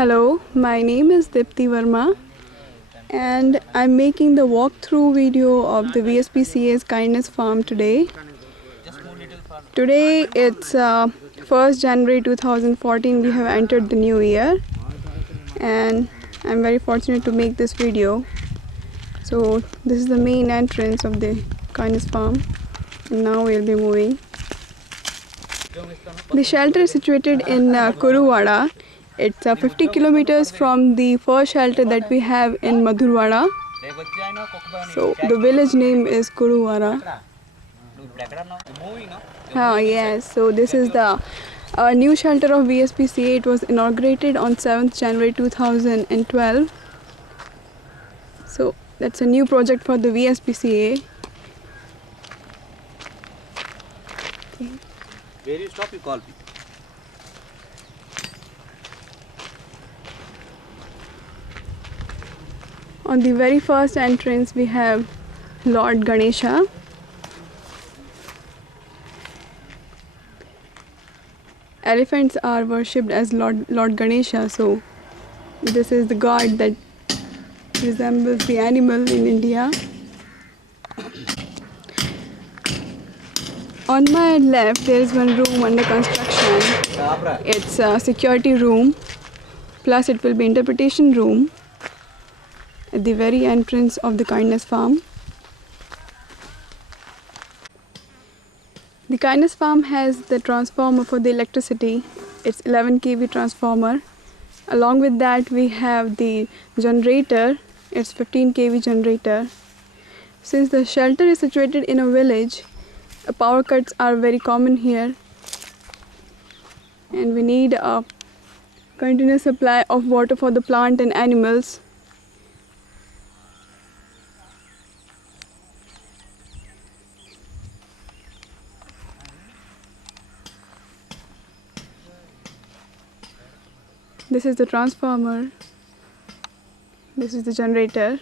Hello, my name is Dipti Verma and I'm making the walkthrough video of the VSPCA's Kindness Farm today. Today it's 1st January 2014, we have entered the new year and I'm very fortunate to make this video. So this is the main entrance of the Kindness Farm and now we'll be moving. The shelter is situated in Kuruvada. It's 50 kilometers from the first shelter that we have in Madhurwada. So the village name is Kuruvada. Yes, so this is the new shelter of VSPCA. It was inaugurated on 7th January 2012. So that's a new project for the VSPCA. Okay. Where you stop, you call me. On the very first entrance we have Lord Ganesha. Elephants are worshipped as Lord Ganesha, so this is the god that resembles the animal in India. On my left there is one room under construction. It's a security room, plus it will be interpretation room at the very entrance of the Kindness Farm. The Kindness Farm has the transformer for the electricity. It's 11 kV transformer. Along with that we have the generator. It's 15 kV generator. Since the shelter is situated in a village, power cuts are very common here and we need a continuous supply of water for the plant and animals. This is the transformer. This is the generator.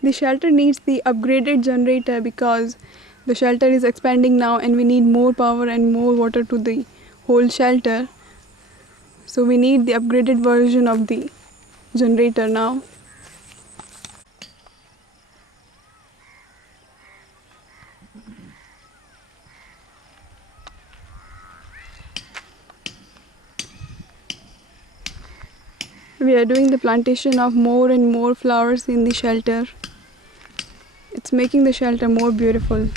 The shelter needs the upgraded generator because the shelter is expanding now and we need more power and more water to the whole shelter. So we need the upgraded version of the generator now. We are doing the plantation of more and more flowers in the shelter. It's making the shelter more beautiful.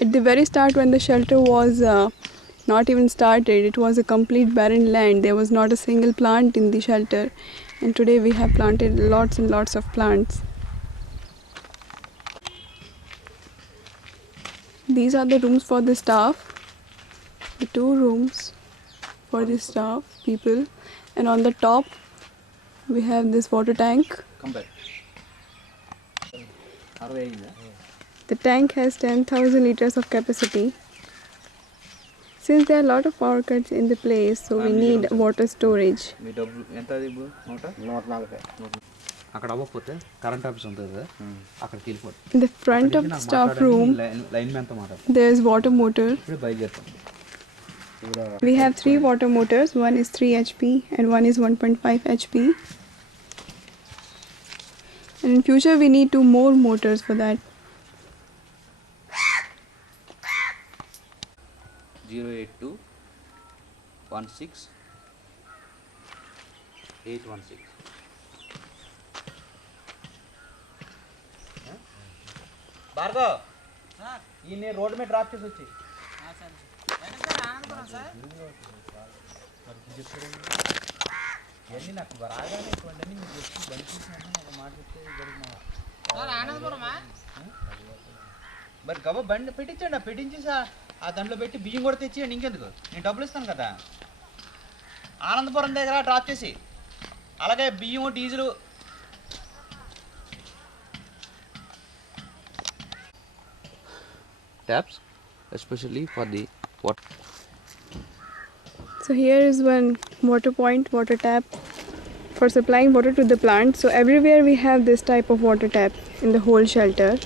At the very start, when the shelter was not even started, it was a complete barren land. There was not a single plant in the shelter, and today we have planted lots and lots of plants. These are the rooms for the staff, the 2 rooms for the staff people, and on the top we have this water tank. Come back. The tank has 10,000 liters of capacity. Since there are a lot of power cuts in the place, so we need water storage. In the front of the staff room, there is water motor. We have 3 water motors. One is 3 HP and one is 1.5 HP. And in future we need 2 more motors for that. 082 16 816. Bhargava ये road में drop చేసి వచ్చి ఎన్ని నాకు రాగానే ఇవ్వండి మీకు వచ్చి బండి తీసినాను ఒక మాట చెప్తే జరిగినా ఆనందపురమా మరి గబ బండి పెట్టించండి పెట్టించేసి ఆ దాంట్లో పెట్టి బియ్యం కూడా తెచ్చియండి ఇంకెందుకు నేను డబ్బులు ఇస్తాను కదా ఆనందపురం దగ్గర డ్రాప్ చేసి అలాగే బియ్యం diesel taps especially for the water. So here is one water point, water tap. for supplying water to the plant. So everywhere we have this type of water tap in the whole shelter.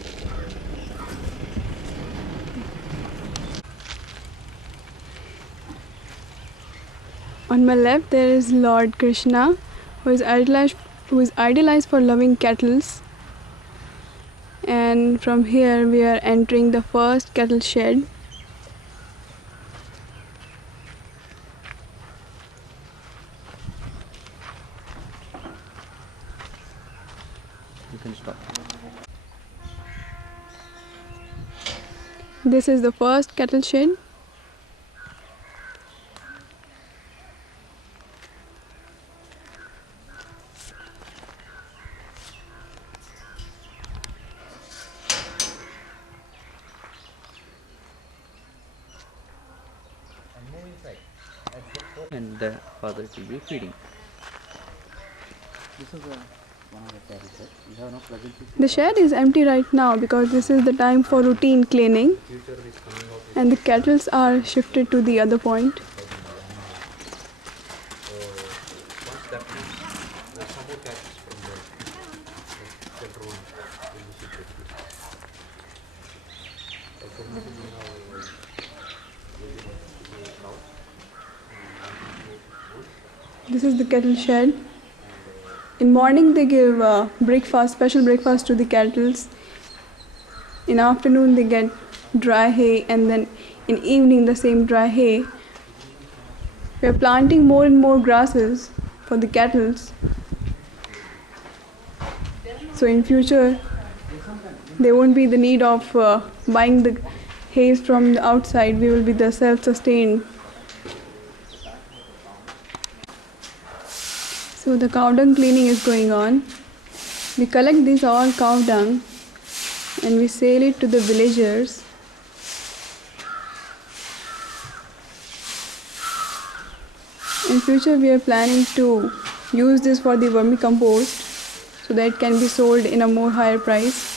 On my left there is Lord Krishna, who is idealized for loving cattle. And from here we are entering the first cattle shed. You can stop. This is the first cattle shed. And the father will be feeding. This is one of the cattle shed. We have no present. The shed is empty right now because this is the time for routine cleaning, and the cattle are shifted to the other point. This is the cattle shed. In morning they give breakfast, special breakfast to the cattle. In afternoon they get dry hay, and then in evening the same dry hay. We are planting more and more grasses for the cattle. So in future there won't be the need of buying the hay from the outside. We will be the self-sustained. So the cow dung cleaning is going on. We collect this all cow dung and we sell it to the villagers. In future we are planning to use this for the vermicompost so that it can be sold in a more higher price.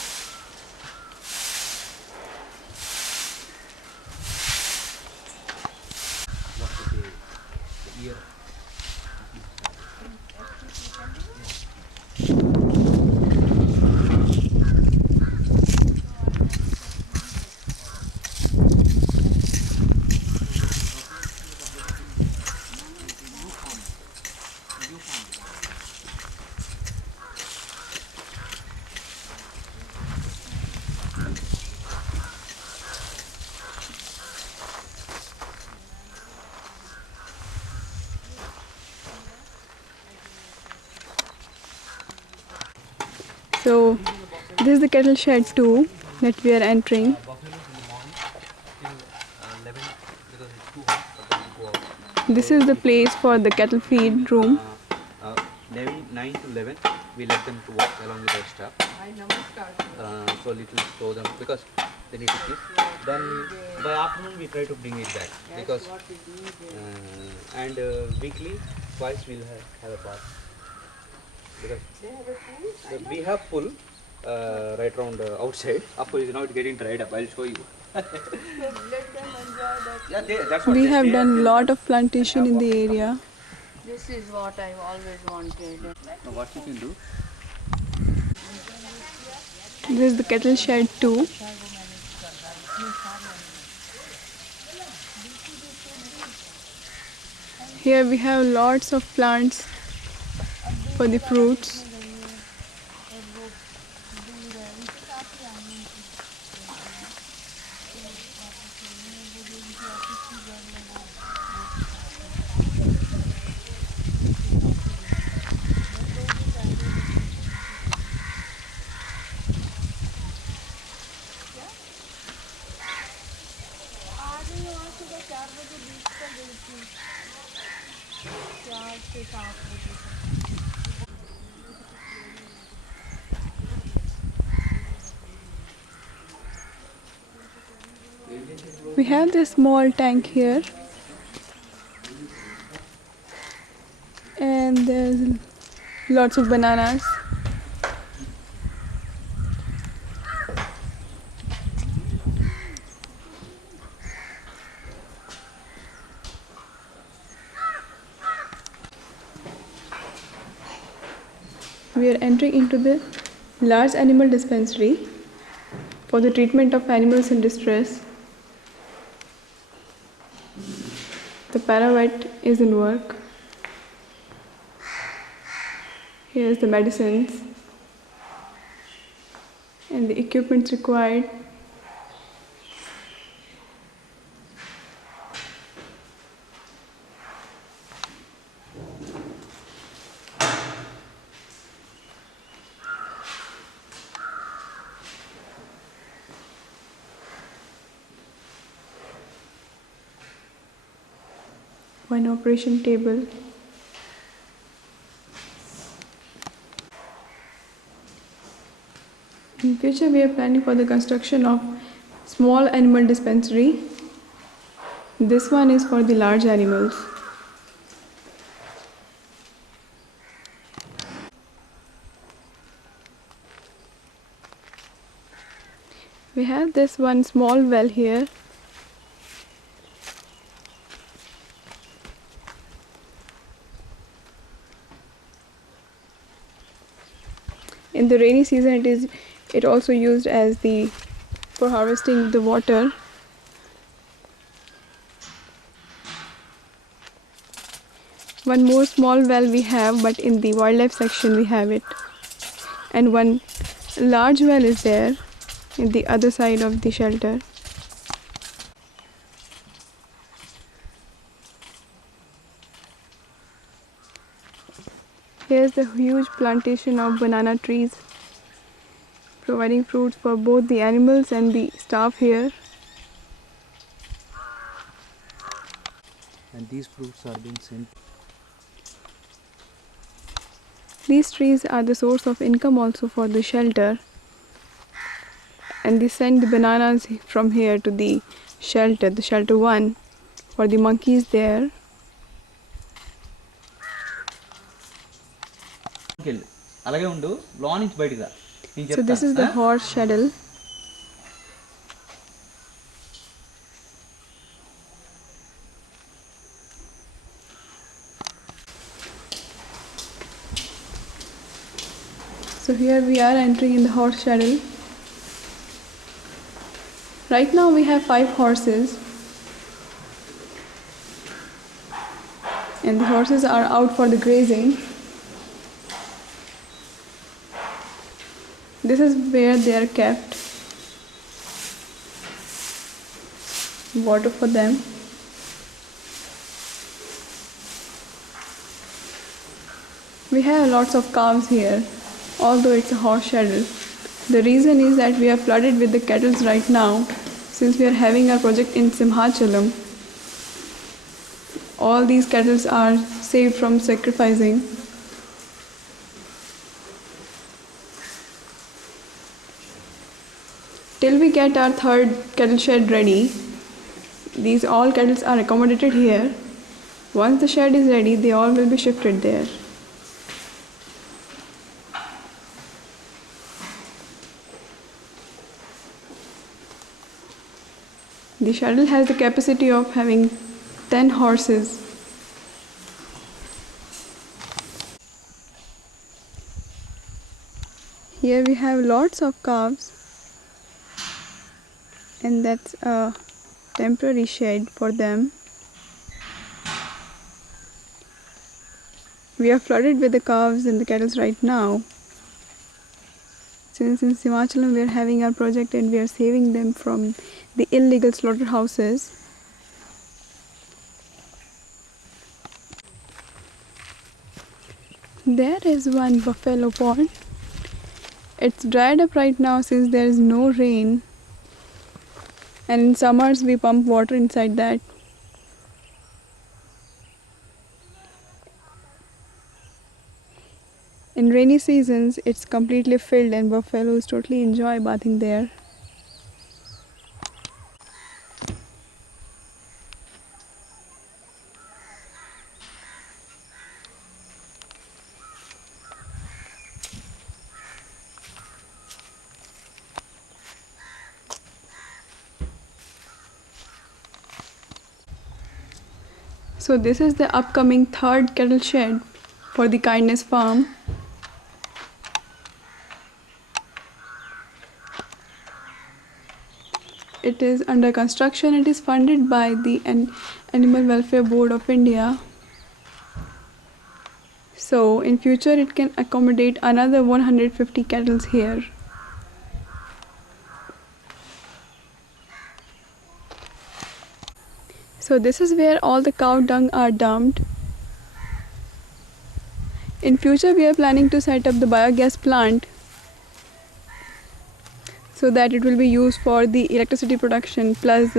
So this is the cattle shed 2 that we are entering. This is the place for the cattle feed room. 9 to 11, we let them to walk along with their staff. So little slow them because they need to keep. Then by afternoon we try to bring it back because and weekly twice we'll have a bath. Because we have pool right around outside. Of course, it's not getting dried up. I'll show you. That's what We have done a lot of plantation in the area. This is what I always wanted. Now what you can do? This is the cattle shed 2. Here we have lots of plants for the fruits. We have this small tank here, and there's lots of bananas. we are entering into the large animal dispensary for the treatment of animals in distress. The paravet is in work. Here is the medicines and the equipment required. One operation table. In future, we are planning for the construction of small animal dispensary. This one is for the large animals. We have this one small well here. In the rainy season, it also used as for harvesting the water. One more small well we have, but in the wildlife section we have it. And one large well is there in the other side of the shelter. Here's the huge plantation of banana trees, providing fruits for both the animals and the staff here. And these fruits are being sent. These trees are the source of income also for the shelter. And they send the bananas from here to the shelter 1, for the monkeys there. So this is the horse shuttle. So here we are entering in the horse shuttle. Right now we have 5 horses. And the horses are out for the grazing. This is where they are kept. Water for them. We have lots of cows here, although it's a horse shuttle. The reason is that we are flooded with the cattle right now, since we are having our project in Simhachalam. All these cattle are saved from sacrificing. Till we get our 3rd cattle shed ready, these all cattle are accommodated here. Once the shed is ready, they all will be shifted there. The shuttle has the capacity of having 10 horses. Here we have lots of calves, and that's a temporary shed for them. We are flooded with the calves and the cattle right now. Since in Simachalam we are having our project and we are saving them from the illegal slaughterhouses. There is one buffalo pond. It's dried up right now since there is no rain. And in summers we pump water inside that. In rainy seasons it's completely filled and buffaloes totally enjoy bathing there. So this is the upcoming 3rd cattle shed for the Kindness Farm. it is under construction. It is funded by the Animal Welfare Board of India. So in future it can accommodate another 150 cattle here. So this is where all the cow dung are dumped. In future we are planning to set up the biogas plant so that it will be used for the electricity production plus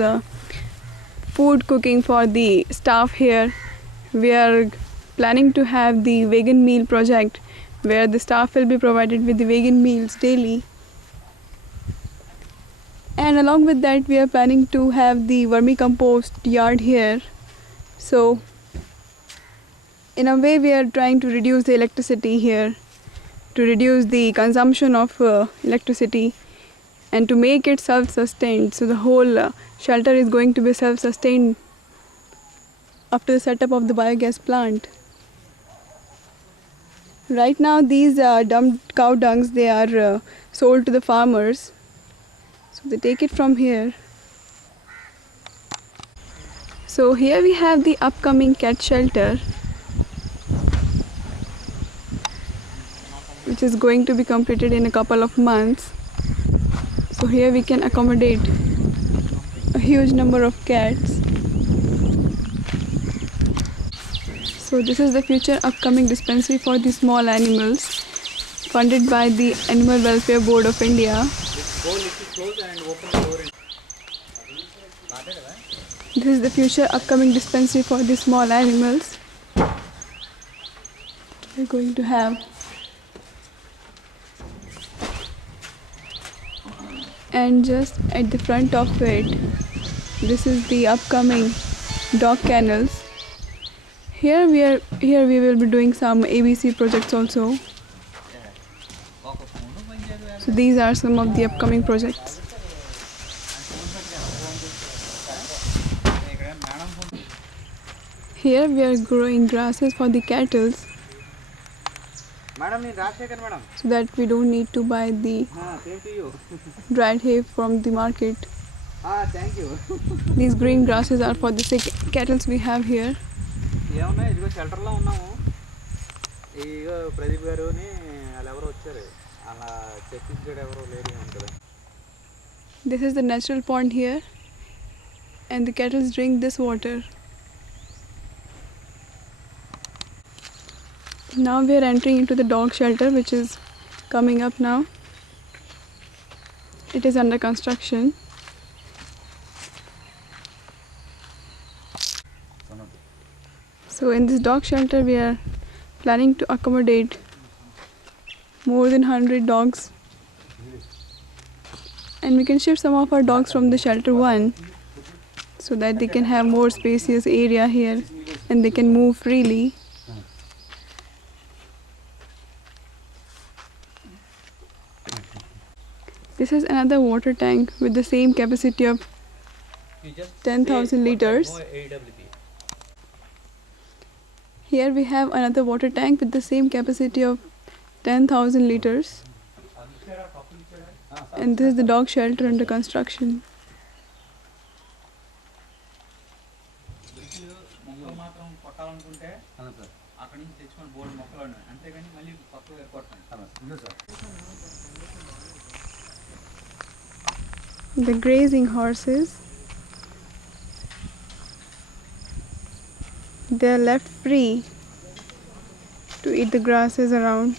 food cooking for the staff here. We are planning to have the vegan meal project where the staff will be provided with the vegan meals daily. And along with that we are planning to have the vermicompost yard here. So in a way we are trying to reduce the electricity here, to reduce the consumption of electricity and to make it self-sustained. So the whole shelter is going to be self-sustained after the setup of the biogas plant. Right now these dumped cow dungs, they are sold to the farmers. So they take it from here. So here we have the upcoming cat shelter, which is going to be completed in a couple of months. So here we can accommodate a huge number of cats. So this is the future upcoming dispensary for the small animals, funded by the Animal Welfare Board of India. This is the future upcoming dispensary for the small animals. We're going to have. And just at the front of it, this is the upcoming dog kennels. Here we will be doing some ABC projects also. So these are some of the upcoming projects. Here we are growing grasses for the cattle, so that we don't need to buy the dried hay from the market. Thank you. These green grasses are for the cattle we have here. This is the natural pond here, and the cattle drink this water. Now we are entering into the dog shelter, which is coming up now. It is under construction. So in this dog shelter we are planning to accommodate more than 100 dogs, and we can shift some of our dogs from the shelter 1 so that they can have more spacious area here and they can move freely. This is another water tank with the same capacity of 10,000 liters. Here we have another water tank with the same capacity of 10,000 liters. And this is the dog shelter under construction. The grazing horses, they are left free to eat the grasses around.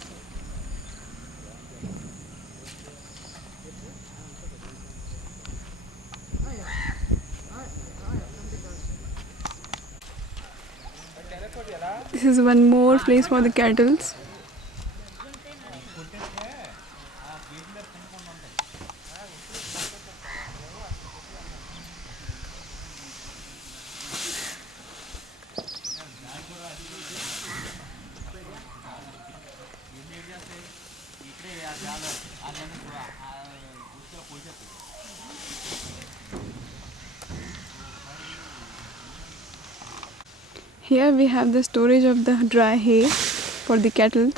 This is one more place for the cattle. Here we have the storage of the dry hay for the cattle.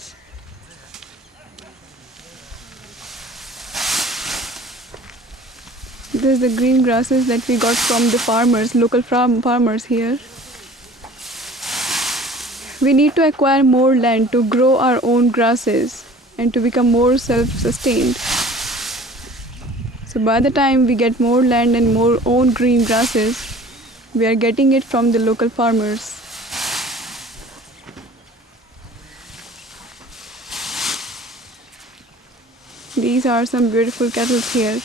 This is the green grasses that we got from the farmers, local farmers here. We need to acquire more land to grow our own grasses and to become more self-sustained. So by the time we get more land and more own green grasses, we are getting it from the local farmers. These are some beautiful cattle here.